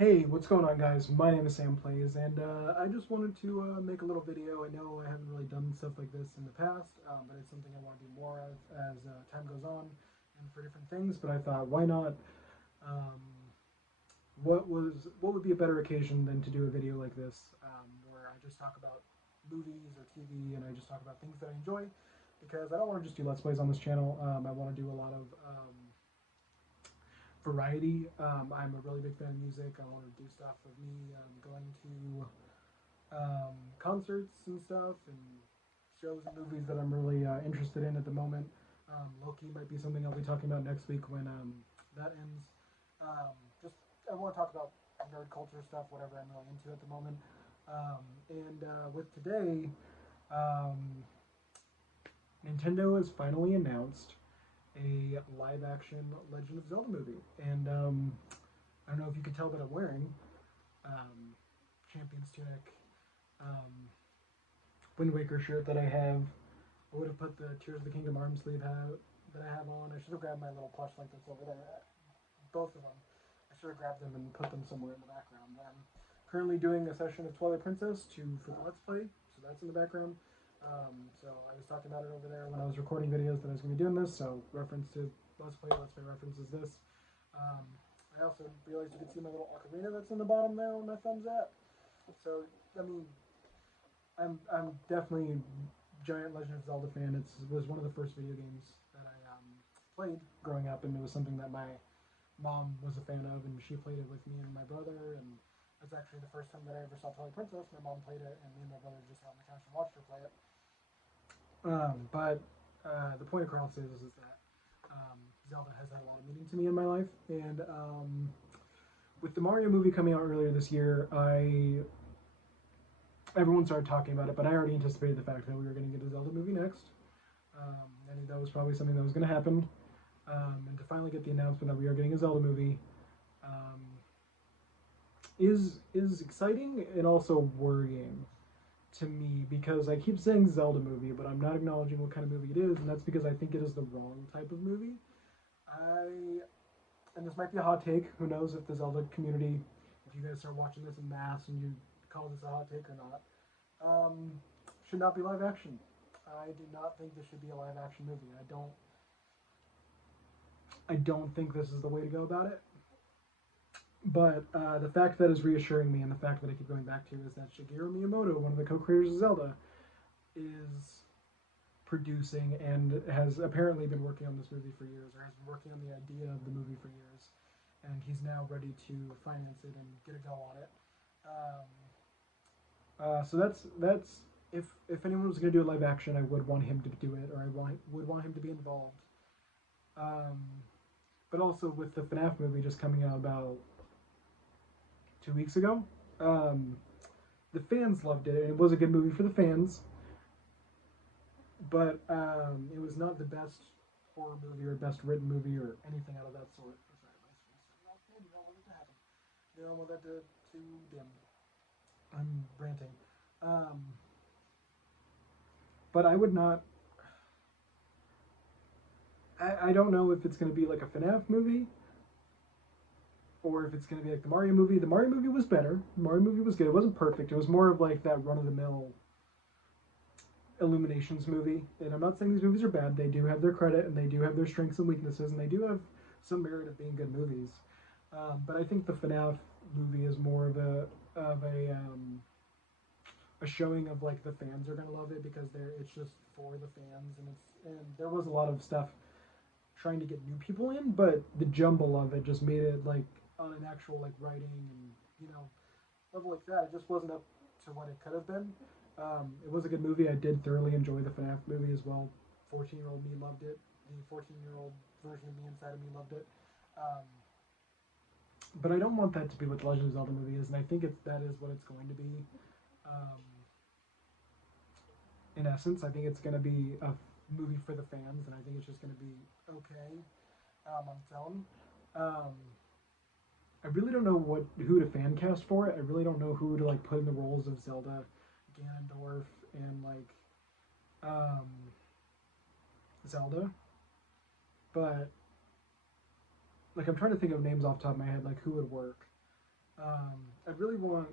Hey, what's going on, guys? My name is Sam Plays, and I just wanted to make a little video. I know I haven't really done stuff like this in the past, but it's something I want to do more of as time goes on and for different things. But I thought, why not? Um, what would be a better occasion than to do a video like this, where I just talk about movies or TV, and I just talk about things that I enjoy, because I don't want to just do Let's Plays on this channel. I want to do a lot of variety. I'm a really big fan of music. I want to do stuff of me going to concerts and stuff, and shows and movies that I'm really interested in at the moment. Loki might be something I'll be talking about next week when that ends. Just I want to talk about nerd culture stuff, whatever I'm really into at the moment. And with today, um, Nintendo has finally announced a live action Legend of Zelda movie. And I don't know if you can tell, but I'm wearing um, Champion's Tunic Wind Waker shirt that I have. I would have put the Tears of the Kingdom arm sleeve that I have on. I should have grabbed my little plush like that's over there. Both of them. I should have grabbed them and put them somewhere in the background. I'm currently doing a session of Twilight Princess for the Let's Play, so that's in the background. So I was talking about it over there when I was recording videos that I was going to be doing this. So reference to Let's Play reference is this. Um, I also realized you could see my little ocarina that's in the bottom there where my thumb's at. So I mean, I'm definitely a giant Legend of Zelda fan. It was one of the first video games that I played growing up, and it was something that my mom was a fan of, and she played it with me and my brother. And that's actually the first time that I ever saw Twilight Princess. My mom played it, and me and my brother just sat on the couch and watched her play it. But the point across is that Zelda has had a lot of meaning to me in my life, and with the Mario movie coming out earlier this year, I everyone started talking about it, but I already anticipated the fact that we were going to get a Zelda movie next. I knew that was probably something that was going to happen, and to finally get the announcement that we are getting a Zelda movie um, is exciting and also worrying to me, because I keep saying Zelda movie, but I'm not acknowledging what kind of movie it is, and that's because I think it is the wrong type of movie. I and this might be a hot take. Who knows if the Zelda community, if you guys start watching this in mass and you call this a hot take or not, um, should not be live action. I do not think this should be a live action movie. I don't think this is the way to go about it. But the fact that is reassuring me, and the fact that I keep going back to, is that Shigeru Miyamoto, one of the co-creators of Zelda, is producing and has apparently been working on this movie for years, or has been working on the idea of the movie for years, and he's now ready to finance it and get a go on it. So that's if anyone was going to do a live action, I would want him to do it, or would want him to be involved. Um, but also with the FNAF movie just coming out about 2 weeks ago, um, the fans loved it, and it was a good movie for the fans. But it was not the best horror movie or best written movie or anything out of that sort. Sorry, my screen's you don't want it to happen. You don't want that to dim. I'm ranting. Um, but I would not. I don't know if it's going to be like a FNAF movie or if it's going to be like the Mario movie. The Mario movie was better. The Mario movie was good. It wasn't perfect. It was more of like that run of the mill Illuminations movie. And I'm not saying these movies are bad. They do have their credit, and they do have their strengths and weaknesses, and they do have some merit of being good movies. But I think the FNAF movie is more of a showing of like the fans are gonna love it, because it's just for the fans, and there was a lot of stuff trying to get new people in, but the jumble of it just made it like on an actual like writing and level like that, it just wasn't up to what it could have been. It was a good movie. I did thoroughly enjoy the FNAF movie as well. 14-year-old me loved it. The 14-year-old version of me inside of me loved it. Um, but I don't want that to be what the Legend of Zelda movie is, and I think that is what it's going to be. Um, in essence, I think it's going to be a movie for the fans, and I think it's just going to be okay on its own. Um, I really don't know who to fan cast for it. I really don't know who to like put in the roles of Zelda, Ganondorf, and like um, Zelda. But like I'm trying to think of names off the top of my head, like who would work. I really want.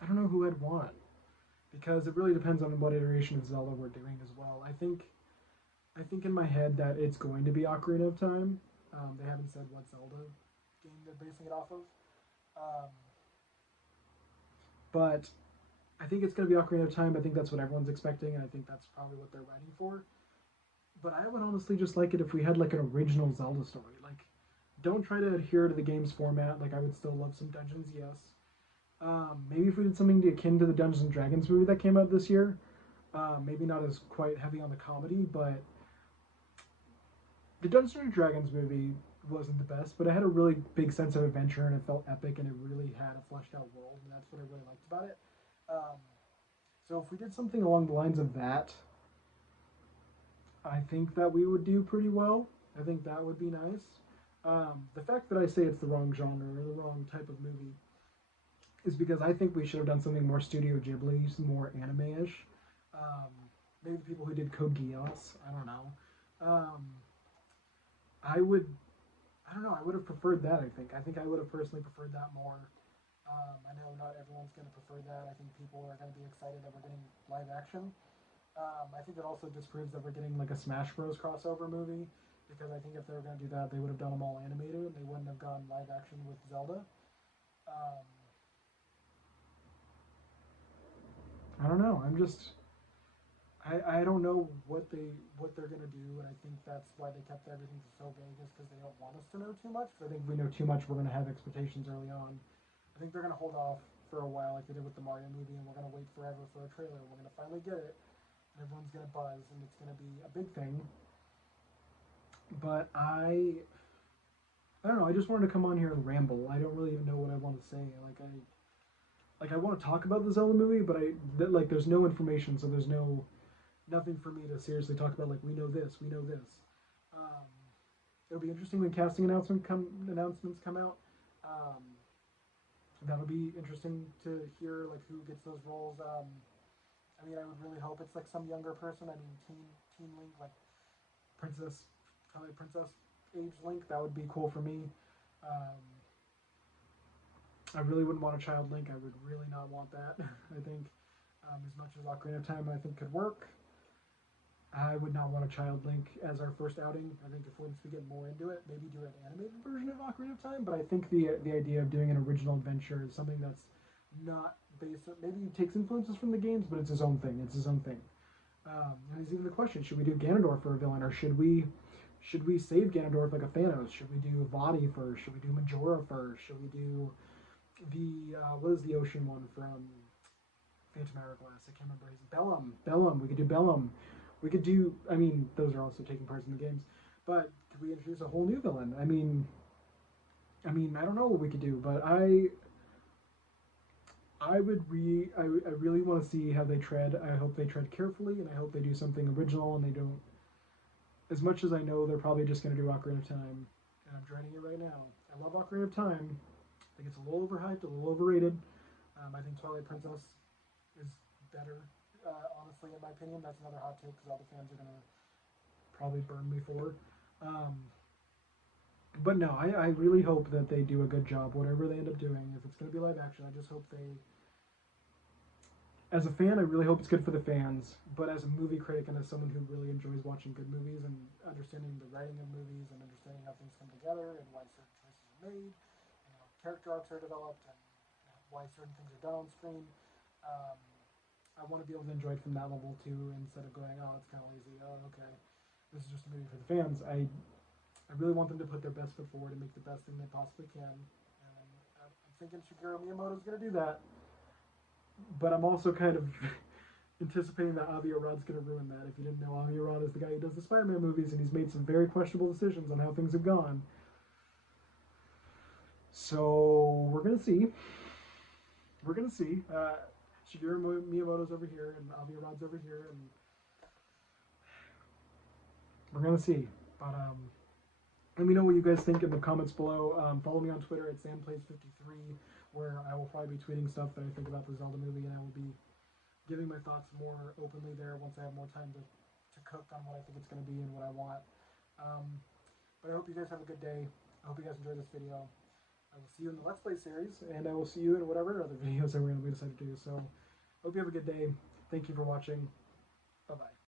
I don't know who I'd want because it really depends on what iteration of Zelda we're doing as well. I think in my head that it's going to be Ocarina of Time. They haven't said what Zelda game they're basing it off of, um, but I think it's going to be Ocarina of Time. I think that's what everyone's expecting, and I think that's probably what they're writing for. But I would honestly just like it if we had like an original Zelda story. Like, don't try to adhere to the game's format. Like, I would still love some dungeons, yes. Maybe if we did something akin to the Dungeons and Dragons movie that came out this year. Maybe not as quite heavy on the comedy, but the Dungeons and Dragons movie wasn't the best, but it had a really big sense of adventure and it felt epic and it really had a fleshed out world, and that's what I really liked about it. Um, so if we did something along the lines of that, I think that we would do pretty well. I think that would be nice. The fact that I say it's the wrong genre or the wrong type of movie is because I think we should have done something more Studio Ghibli, more anime-ish. Um, Maybe the people who did Code Geass. I don't know. Um, I would. I don't know. I would have preferred that. I think. I think I would have personally preferred that more. I know not everyone's going to prefer that. I think people are going to be excited that we're getting live action. I think it also disproves that we're getting like a Smash Bros. Crossover movie because I think if they were going to do that, they would have done them all animated and they wouldn't have gone live action with Zelda. Um, I don't know. I don't know what they're gonna do, and I think that's why they kept everything so vague is because they don't want us to know too much. Because I think if we know too much, we're gonna have expectations early on. I think they're gonna hold off for a while, like they did with the Mario movie, and we're gonna wait forever for a trailer. We're gonna finally get it, and everyone's gonna buzz, and it's gonna be a big thing. But I don't know. I just wanted to come on here and ramble. I don't really even know what I want to say. Like I want to talk about the Zelda movie, but like there's no information, so there's nothing for me to seriously talk about. Like we know this, we know this. Um, It'll be interesting when casting announcements come out. Um, that'll be interesting to hear like who gets those roles. I mean, I would really hope it's like some younger person. I mean, teen Link, like princess, Twilight Princess age Link. That would be cool for me. Um, I really wouldn't want a child Link. I would really not want that. I think as much as Ocarina of Time I think could work, I would not want a child Link as our first outing. I think if once we get more into it, maybe do an animated version of Ocarina of Time. But I think the idea of doing an original adventure is something that's not based on, maybe he takes influences from the games, but it's his own thing. It's his own thing. And there's even the question: should we do Ganondorf for a villain, or should we save Ganondorf like a Thanos? Should we do Vadi first? Should we do Majora first? Should we do the what is the ocean one from Phantom Hourglass? I can't remember his Bellum. Bellum. We could do Bellum. We could do. I mean, those are also taking parts in the games. But could we introduce a whole new villain? I don't know what we could do, but I really want to see how they tread. I hope they tread carefully, and I hope they do something original, and they don't. As much as I know, they're probably just going to do Ocarina of Time, and I'm dreading it right now. I love Ocarina of Time. I think it's a little overhyped, a little overrated. I think Twilight Princess is better, honestly, in my opinion. That's another hot take because all the fans are going to probably burn me for. Um, but no, I really hope that they do a good job, whatever they end up doing. If it's going to be live action, I just hope they. As a fan, I really hope it's good for the fans. But as a movie critic and as someone who really enjoys watching good movies and understanding the writing of movies and understanding how things come together and why certain choices are made, and how character arcs are developed, and why certain things are done on screen, um, I want to be able to enjoy it from that level too, instead of going, oh, it's kind of lazy. Oh, okay, this is just a movie for the fans. I really want them to put their best foot forward and make the best thing they possibly can. And I'm thinking Shigeru Miyamoto is going to do that. But I'm also kind of anticipating that Avi Arad's going to ruin that. If you didn't know, Avi Arad is the guy who does the Spider-Man movies, and he's made some very questionable decisions on how things have gone. So we're going to see. We're going to see. Shigeru Miyamoto's over here, and Avi Arad's over here, and we're going to see. But let me know what you guys think in the comments below. Follow me on Twitter at SamPlays53, where I will probably be tweeting stuff that I think about the Zelda movie, and I will be giving my thoughts more openly there once I have more time to cook on what I think it's going to be and what I want. But I hope you guys have a good day. I hope you guys enjoyed this video. I will see you in the Let's Play series, and I will see you in whatever other videos that we decide to do. So, hope you have a good day. Thank you for watching. Bye bye.